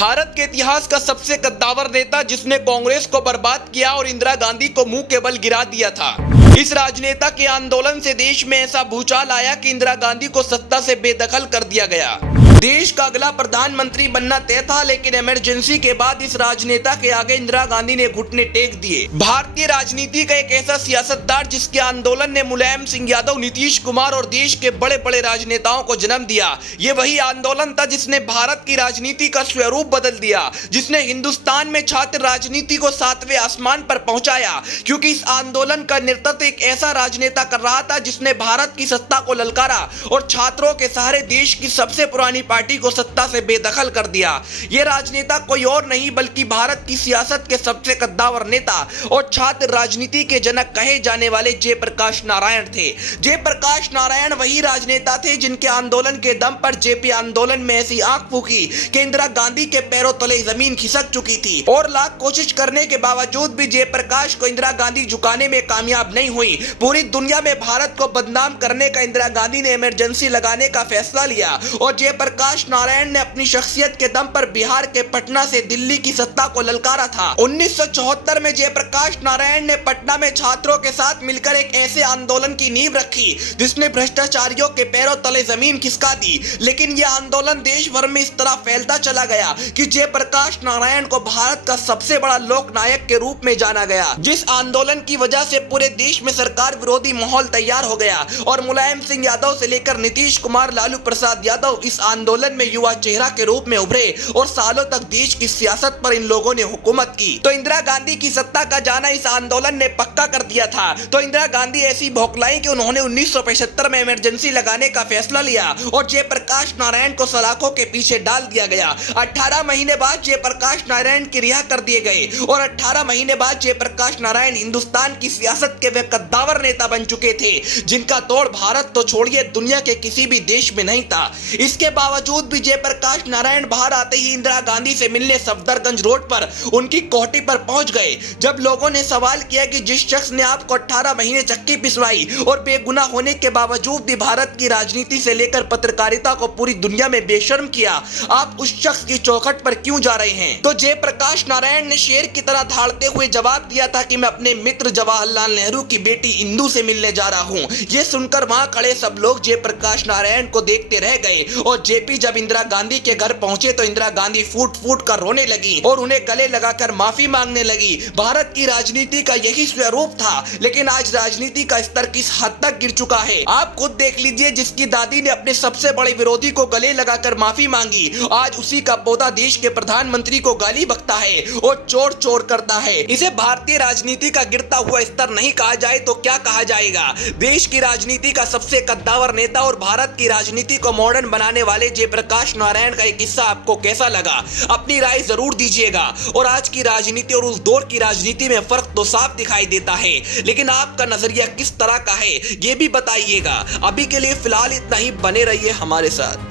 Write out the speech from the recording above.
भारत के इतिहास का सबसे कद्दावर नेता जिसने कांग्रेस को बर्बाद किया और इंदिरा गांधी को मुंह के बल गिरा दिया था। इस राजनेता के आंदोलन से देश में ऐसा भूचाल आया कि इंदिरा गांधी को सत्ता से बेदखल कर दिया गया। देश का अगला प्रधानमंत्री बनना तय था, लेकिन इमरजेंसी के बाद इस राजनेता के आगे इंदिरा गांधी ने घुटने टेक दिए। भारतीय राजनीति का एक ऐसा सियासतदार जिसके आंदोलन ने मुलायम सिंह यादव, नीतीश कुमार और देश के बड़े बड़े राजनेताओं को जन्म दिया। ये वही आंदोलन था जिसने भारत की राजनीति का स्वरूप बदल दिया, जिसने हिंदुस्तान में छात्र राजनीति को 7वें आसमान पर पहुंचाया। क्योंकि इस आंदोलन का नेतृत्व एक ऐसा राजनेता कर रहा था जिसने भारत की सत्ता को ललकारा और छात्रों के सहारे देश की सबसे पुरानी पार्टी को सत्ता से बेदखल कर दिया। यह राजनेता कोई और नहीं बल्कि भारत की सियासत के सबसे कद्दावर नेता और छात्र राजनीति के जनक कहे जाने वाले जयप्रकाश नारायण थे। जयप्रकाश नारायण वही राजनेता थे जिनके आंदोलन के दम पर जेपी आंदोलन में ऐसी आंख फूकी कि इंदिरा गांधी के पैरों तले जमीन खिसक चुकी थी और लाख कोशिश करने के बावजूद भी जयप्रकाश को इंदिरा गांधी झुकाने में कामयाब नहीं हुई। पूरी दुनिया में भारत को बदनाम करने का इंदिरा गांधी ने इमरजेंसी लगाने का फैसला लिया और जयप्रकाश नारायण ने अपनी शख्सियत के दम पर बिहार के पटना से दिल्ली की सत्ता को ललकारा था। 1974 में जयप्रकाश नारायण ने पटना में छात्रों के साथ मिलकर एक ऐसे आंदोलन की नींव रखी जिसने भ्रष्टाचारियों के पैरों तले जमीन खिसका दी। लेकिन यह आंदोलन देश भर में इस तरह फैलता चला गया कि जयप्रकाश नारायण को भारत का सबसे बड़ा लोकनायक के रूप में जाना गया। जिस आंदोलन की वजह से पूरे देश में सरकार विरोधी माहौल तैयार हो गया और मुलायम सिंह यादव से लेकर नीतीश कुमार, लालू प्रसाद यादव इस आंदोलन में युवा चेहरा के रूप में उभरे और सालों तक देश की सियासत पर इन लोगों ने हुकूमत की। तो इंदिरा गांधी की सत्ता का जाना इस आंदोलन ने पक्का कर दिया था। तो इंदिरा गांधी ऐसी भौखलाई कि उन्होंने 1975 में इमरजेंसी लगाने का फैसला लिया और जयप्रकाश नारायण को सलाखों के पीछे डाल दिया गया। 18 महीने बाद जयप्रकाश नारायण की रिहा कर दिए गए और 18 महीने बाद जयप्रकाश नारायण हिंदुस्तान की सियासत के वे कद्दावर नेता बन चुके थे जिनका तोड़ भारत तो छोड़िए दुनिया के किसी भी देश में नहीं था। इसके बावजूद भी जयप्रकाश नारायण बाहर आते ही इंदिरा गांधी से मिलने सफदरगंज रोड पर उनकी कोठी पर पहुंच गए। जब लोगों ने सवाल किया कि जिस शख्स ने आपको 18 महीने चक्की पिसवाई और बेगुनाह होने के बावजूद भी भारत की राजनीति से लेकर पत्रकारिता को पूरी दुनिया में बेशर्म किया, आप उस शख्स की चौखट पर क्यों जा रहे हैं? तो जयप्रकाश नारायण ने शेर की तरह धाड़ते हुए जवाब दिया था कि मैं अपने मित्र जवाहरलाल नेहरू की बेटी इंदु से मिलने जा रहा हूं। यह सुनकर वहां खड़े सब लोग जयप्रकाश नारायण को देखते रह गए और जेपी जब इंदिरा गांधी के घर पहुंचे तो इंदिरा गांधी फूट फूट कर रोने लगी और उन्हें गले लगाकर माफी मांगने लगी। भारत की राजनीति का यही स्वरूप था, लेकिन आज राजनीति का स्तर किस हद तक गिर चुका है आप खुद देख लीजिए। जिसकी दादी ने अपने सबसे बड़े विरोधी को गले लगाकर माफी मांगी, आज उसी का पोता देश के प्रधानमंत्री को गाली बकता है और चोर चोर करता है। इसे भारतीय राजनीति का गिरता हुआ स्तर नहीं कहा जाए तो क्या कहा जाएगा? देश की राजनीति का सबसे कद्दावर नेता और भारत की राजनीति को मॉडर्न बनाने वाले जयप्रकाश नारायण का एक किस्सा आपको कैसा लगा? अपनी राय जरूर दीजिएगा। और आज की राजनीति और उस दौर की राजनीति में फर्क तो साफ दिखाई देता है, लेकिन आपका नजरिया किस तरह का है ये भी बताइएगा। अभी के लिए फिलहाल इतना ही, बने रहिए हमारे साथ।